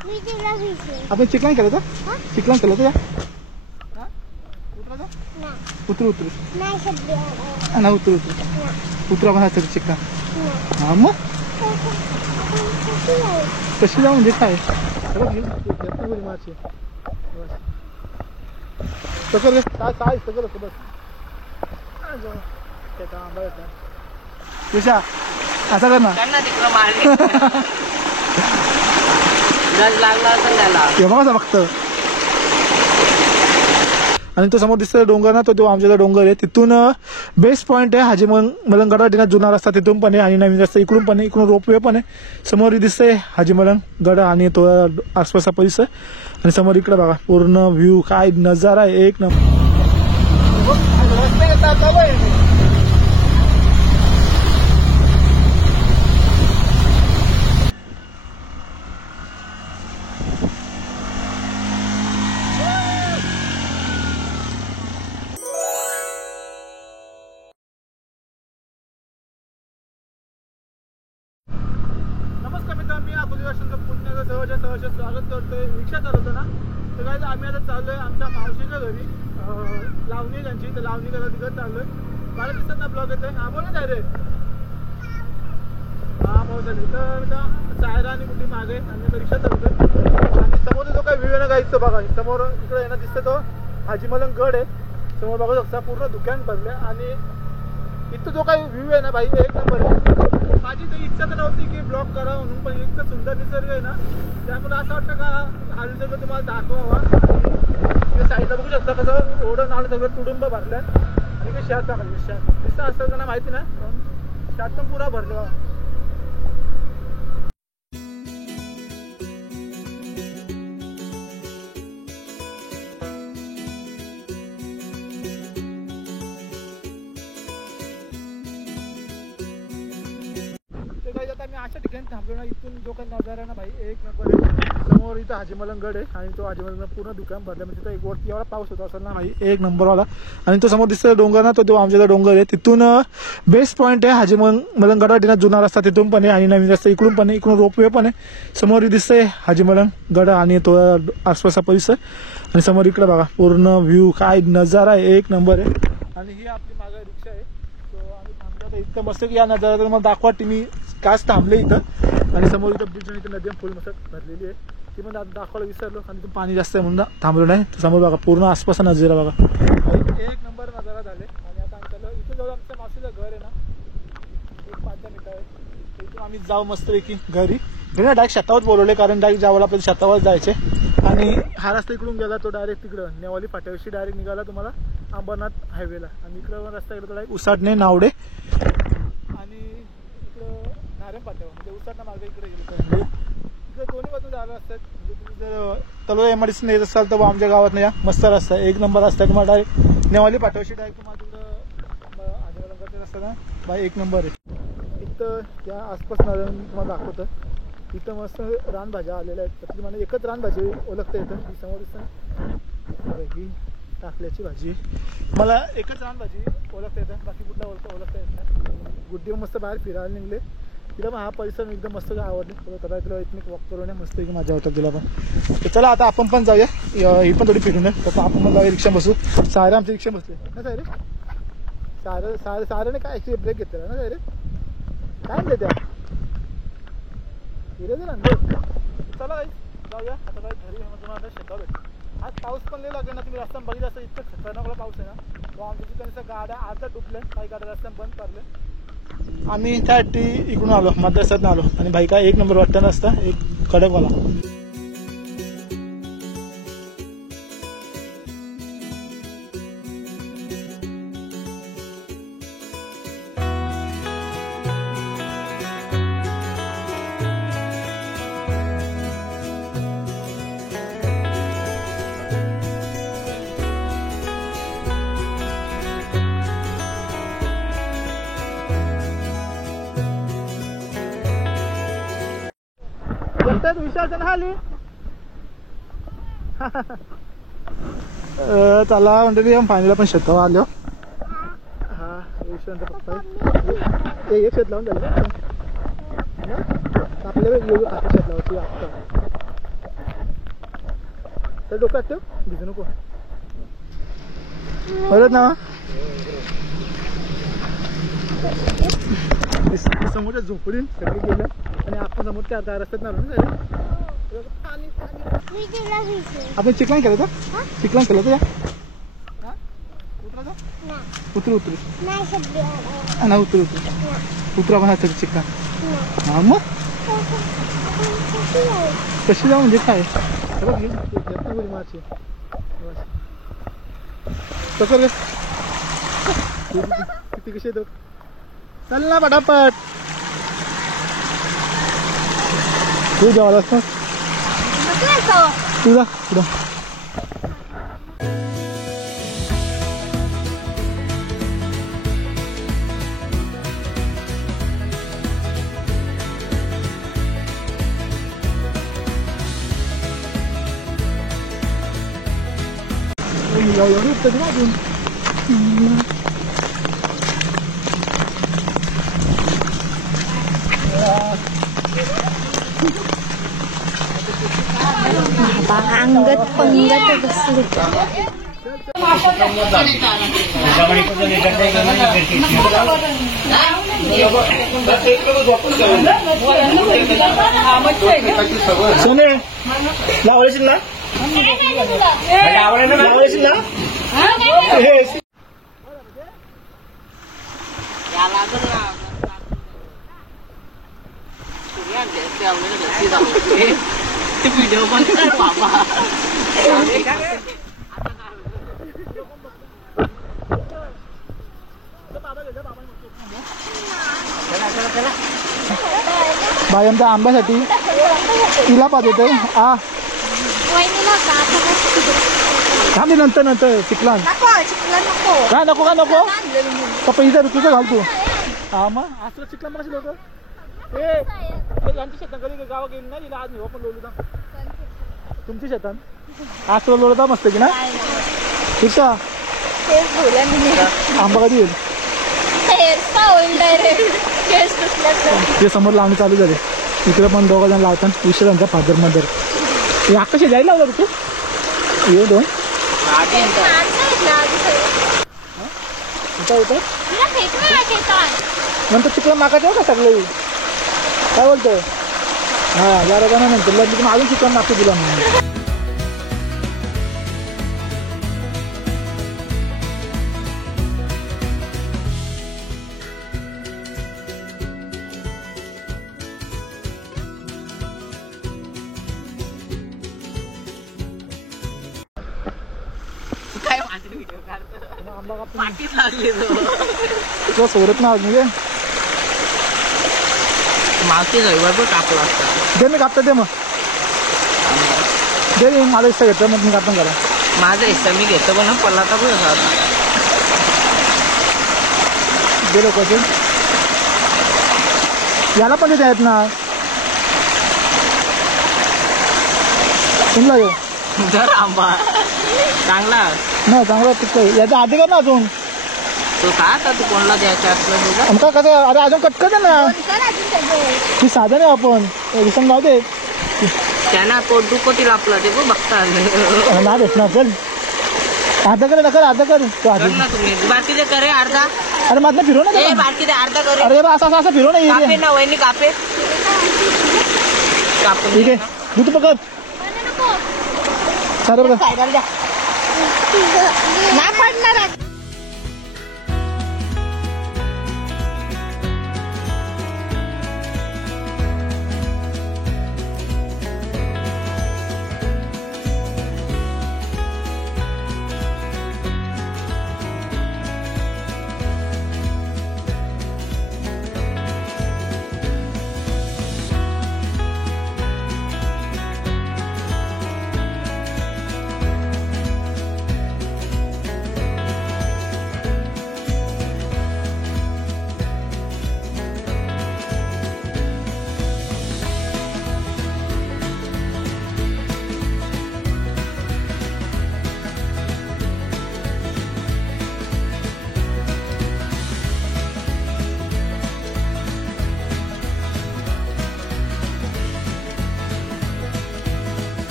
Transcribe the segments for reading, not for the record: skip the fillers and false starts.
आपण चिकलान केलं तर चिकलान केलं तर उतरू उतरू ना उतरू उतरू उतरू आपण असं चिकलान हा मग कशी जाऊ म्हणजे काय मारची सगळं काय सगळं बस कशा असा कर ना बघा फक्त आणि तो समोर दिसतोय डोंगर ना तो आमच्या डोंगर आहे तिथून बेस्ट पॉईंट आहे हाजी मलंग गड जुना रस्ता तिथून पण आहे आणि नवीन रस्ता इकडून पण आहे इकडून रोपवे पण आहे समोर दिसतंय हाजी मलंग गड आणि तो आसपासचा परिसर आणि समोर इकडे बघा पूर्ण व्ह्यू काय नजारा आहे एक नंबर स्वागत करतोय रिक्षा चालवतो ना तर काय आम्ही आता चाललोय आमच्या मावशीच्या घरी लावणी त्यांची तर लावणी करत तिकडे चाललोय मला दिसत ना ब्लॉग येतोय हा बोला काय रे हा पाऊस आली तर का सायरा आणि कुठे मागे आणि रिक्षा चालवतोय आणि समोर जो काही व्ह्यू आहे ना गाईचं बघा समोर इकडे येणं दिसतं तो हाजी मलंग गड आहे समोर बघू शकता पूर्ण दुकान भरले आणि इथं जो काही व्ह्यू आहे ना भाई एक नंबर आहे माझी काही इच्छा तर नव्हती की ब्लॉग करा म्हणून पण इतकं सुंदर निसर्ग आहे ना त्यामुळे असं वाटतं का हा निसर्ग तुम्हाला दाखवावा आणि साईडला बघू शकता कसं ओढं नाळ सगळं तुडुंब भरल्यात आणि काही शेत टाकलं दिसतं असतं का माहिती ना शेत पण पुरा भरले मी अशा ठिकाणी थांबलो ना इथून जो काही नजारा ना भाई एक नंबर आहे समोर इथं हाजी मलंग गड आहे आणि तो हाजी मलंग पूर्ण दुकान भरलं म्हणजे तिथं एक वरती एवढा पाऊस होता असेल ना भाई एक नंबरवाला आणि तो समोर दिसतोय डोंगर ना तो आमच्या डोंगर आहे तिथून बेस्ट पॉईंट आहे हाजी मलंग गड जुना रस्ता तिथून पण आहे आणि नवीन रस्ता इकडून पण आहे इकडून रोपवे पण आहे समोर दिसतंय हाजी मलंग गड आणि तो आसपासचा परिसर आणि समोर इकडे बघा पूर्ण व्ह्यू काय नजारा आहे एक नंबर आहे आणि ही आपली मागे रिक्षा आहे तो आम्ही थांबलो इतकं मस्त या नजारा तर मला दाखवा मी काच थांबले इथं आणि समोर इथं ब्रिज आणि इथं नदी फुल मस्त भरलेली आहे ती पण दाखवायला विसरलो आणि इथून पाणी जास्त आहे म्हणून थांबलो नाही समोर बघा पूर्ण आसपास नजारा बघा एक नंबर नजारा झाले आणि आता आमच्या इथून जाऊ आमच्या मावशीचं घर आहे ना एक 5-10 मिनिटं आहे इथून आम्ही जाऊ मस्तपैकी घरी ना डायरेक्ट शेतावर बोलवले कारण डायरेक्ट जावं आपल्याला शेतावर जायचे आणि हा रस्ता इकडून गेला तो डायरेक्ट तिकडं नेवाली फाट्यावरशी डायरेक्ट निघाला तुम्हाला अंबरनाथ हायवेला आणि इकडं रस्ता गेला तो डायरेक्ट उसाटणे नावडे आणि इकडं नारायण फाट्यावर म्हणजे उसाटणा मार्ग इकडे गेलो इकडे दोन्ही बाजून जायला असतात म्हणजे तुम्ही जर तळोजा एमआयडीसी येत असाल तर आमच्या गावात नाही या मस्त रस्ता आहे एक नंबर रस्ता आहे तुम्हाला डायरेक्ट नेवाली फाट्यावरशी डायरेक्ट तुम्हाला तिकडं आजूबाजूला रस्ता ना बाय एक नंबर आहे इथं त्या आसपास नारायण तुम्हाला दाखवतं इथं मस्त रानभाज्या आलेल्या आहेत तर तुम्हाला एकच रानभाजी ओळखता येतं ही समोर दिसतं ही टाकल्याची भाजी मला एकच रानभाजी ओळखता येतं बाकी कुठला ओळखता येत नाही गुड्डी मस्त बाहेर फिरायला निघले तिला पण हा परिसर एकदम मस्त आवडले तर तिला एकमेक वॉक करून मस्त की मजा होतात तिला पण तर चला आता आपण पण जाऊया ही पण थोडी फिरून आहे तर आपण पण जाऊया रिक्षा बसू सारे आमच्या रिक्षा बसले ना सारे साऱ्याने काय ॲक्च्युली ब्रेक घेतलेला ना सारे काय म्हणते त्या हिरे ना चला काही जाऊया आता काय घरी तुम्हाला शेतावर भेट आज पाऊस पण लय लागला ना तुम्ही रस्त्यात बघितलं असं इतकं खतरनाक पाऊस आहे ना तो आमच्या ठिकाणी गाड्या अर्धा डुबल्या काही गाड्या रस्त्यात बंद पडले आम्ही त्यासाठी इकडून आलो मद्रासातून आलो आणि भाई काय एक नंबर वाटतं नसतं एक कडकवाला विशाल आली चला मंडळी फायनल आपण शेतावर आलो हा विशांत पप्पा एक शेत लावून झालं आपल्या शेत लावती तर डोक्यात ठेव, भिजू नको परत ना. समोरच्या झोपडीन सगळे गेलं आणि आपण समोर त्या रस्त्यात ना आपण चिकलान केलं तर चिकलान केलं तर उतरू उतरू ना उतरू उतरू उतरू आपण असं चिकलान. हा मग कशी जाऊ म्हणजे काय मारची पकड किती कशी येतो. चल ना पटापट तू जेवायला असतो तुझा पुढं. एवढी उत्तर ना अजून अंगत पंगत बसली. सोने लावायची ना लावायची ना व्हिडिओ पण कर बाबा. बाई आमच्या आंब्यासाठी तिला पाहत आ थांबी नंतर नंतर चिकलान काय नको का नको का पैसा तुझं घाल तू. हा मग असं चिकलान बघायची लोक यांची शेतात कधी गावा गेली ना तिला आज पण लोलू जा तुमची शेतात आज तुला लोळता मस्त की ना ठीक आहे. आंबा कधी येईल ते समोर लावणी चालू झाले इकडे पण दोघं जण लावतात विषय त्यांचा फादर मदर हे आकाश जायला लावलं तू ये दोन नंतर चिकला मागायचं का सगळे काय बोलतोय. हा जरा जण नंतर लग्न अजून चिकन मागतो तुला म्हणून. काय माझे व्हिडिओ काढतो पाठीत लागले तुला सोडत ना म्हणजे मागचे रविवार पण कापला असता. दे मी कापता दे मग दे माझा हिस्सा घेतो मग मी कापून करा. माझा हिस्सा मी घेतो पण पल्ला तर दे लोक याला पण देत आहेत ना तुमला येऊ जर आंबा चांगला नाही चांगला पिकतोय याचा आधी कर ना अजून तो का आता तू कोणाला द्यायचा असलं तुझं आमका कसं अरे अजून कटकत आहे ना ती साधन आहे आपण रिसंग लाव दे त्यांना पोट दुखतील आपलं ते बघता ना भेटणार चल अर्धा कर कर अर्धा कर ना तुम्ही बाकीचे करे अर्धा. अरे माझं फिरव ना बाकीचे अर्धा करे अरे असं असं फिरव ना कापे ना वहिनी कापे कापून ठीक आहे दूध पकड सारे बघा नाही पडणार.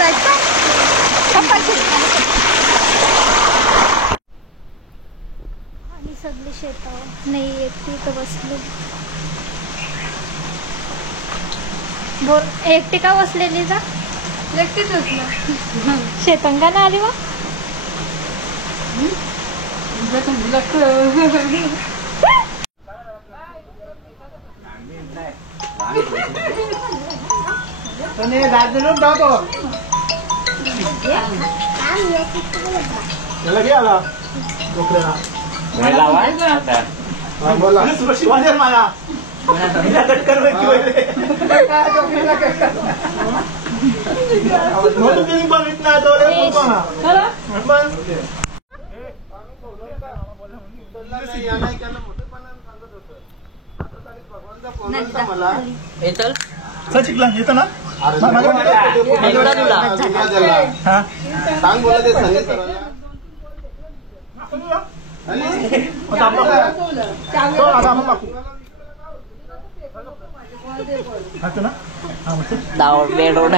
जायचं आणि सगळे शेतावर नाही एकटी तर बसले बोल एकटी का बसलेली जा एकटीच ना शेतंगा ना आली मग याला घे आला डोकऱ्याला बोला सुरक्षित वाजेल मला चिकला येतं ना सांग बोला ते संजय डाव बेडोड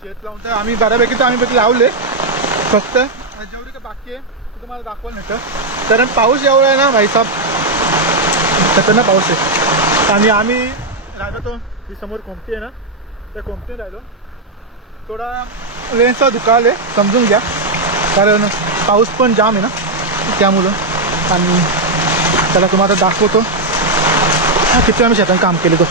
शेत लावून तर आम्ही बऱ्यापैकी तर आम्ही लावले फक्त जेवढी का बाकी आहे ते तुम्हाला दाखवायला नव्हतं कारण पाऊस एवढा आहे ना भाईसाहेब खतरनाक पाऊस आहे आणि आम्ही राहिलो तो जी समोर कोमटी आहे ना त्या कोमटी राहिलो थोडा लेन्सचा दुकाल आहे समजून घ्या कारण पाऊस पण जाम आहे ना त्यामुळं आणि त्याला तुम्हाला दाखवतो किती आम्ही शेतात काम केले तो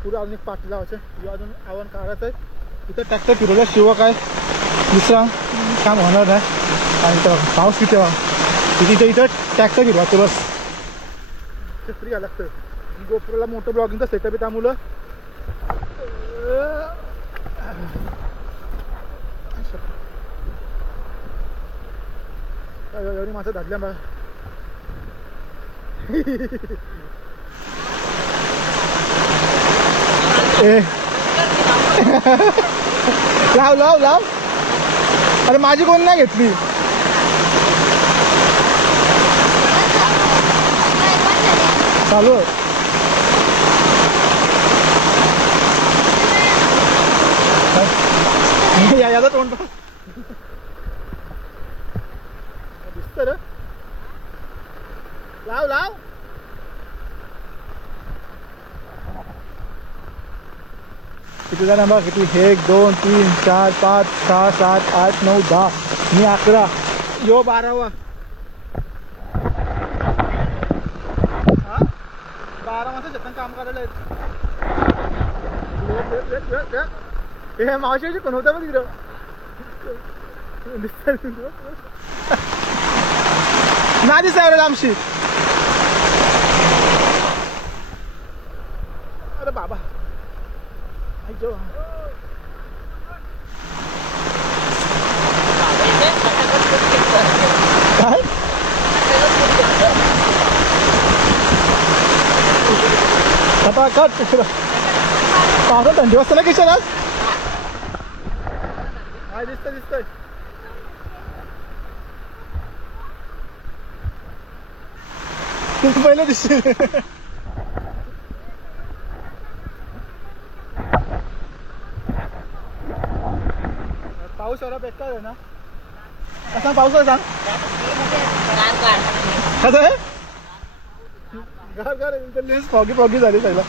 पुढे अजून एक पाठी लावायचं किंवा अजून आव्हान काढायचं आहे इथं ट्रॅक्टर फिरवल्या शिवाय काय दुसरा काम होणार नाही आणि तर पाऊस किती तिथे इथं ट्रॅक्टर फिरवायचं बस फ्री घ्यायला लागतं गोप्रोला मोठं ब्लॉगिंगचं सेटअप आहे त्यामुळं एवढी माणसं धाडल्या बा लाव लाव लाव अरे माझी कोण नाही घेतली चालू याचा तोंड दिसत रे लाव लाव किती जण बघ किती 1 2 3 4 5 6 7 8 9 10 मी 11 यो 12वा 12 माणसं शेतात काम करायला आहेत हे मावशीची कोण होता बघ तिकडं ना दिसाय रे आमशी अरे बाबा काय आता कट पावसात थंडी वाजता ना किशन आज काय दिसतंय दिसतंय तुम्ही पहिले दिसते पाऊस एवढा बेकार आहे ना कसा पाऊस आहे सांग कसं आहे घर घर लेन्स फॉगी फॉगी झाली सगळं